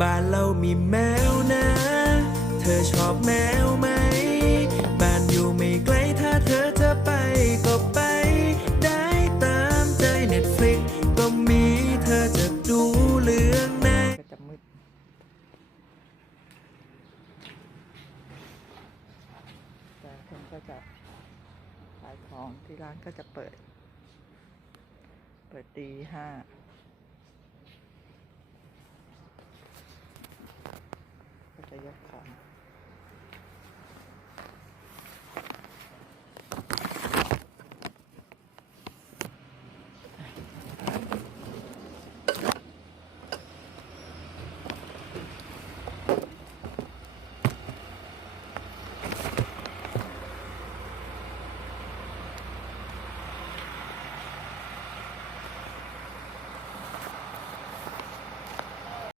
บ้านเรามีแมวนะ เธอชอบแมวไหม บ้านอยู่ไม่ไกลถ้าเธอจะไปก็ไป ได้ตามใจเน็ตฟลิกก็มีเธอจะดูเรื่องไหนก็จะมืดแต่คนก็จะขายของที่ร้านก็จะเปิด เปิดตีห้า 也好